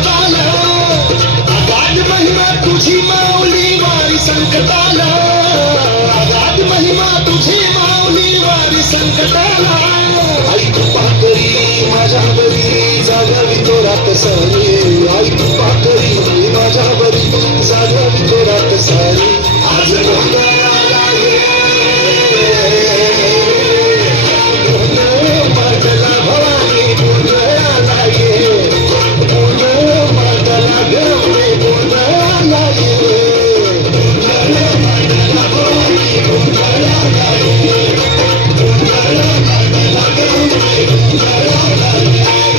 भक्ताला अगाध महिमा तुझी माऊली वारी संकटाला अगाध महिमा तुझी माऊली वारी संकटाला आई कृपा करी माझ्या बरी जागावी तोरात सारी आई कृपा करी माझ्या बरी जागावी तोरात सारी आज गोंधळाला ये मातला भवानी गोंधळाला ये मातला गौरी गोंधळाला ये मातला भवानी गोंधळाला ये मातला गौरी गोंधळाला ये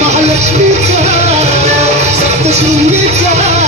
महालक्ष्मीचा सप्तशृंगीचा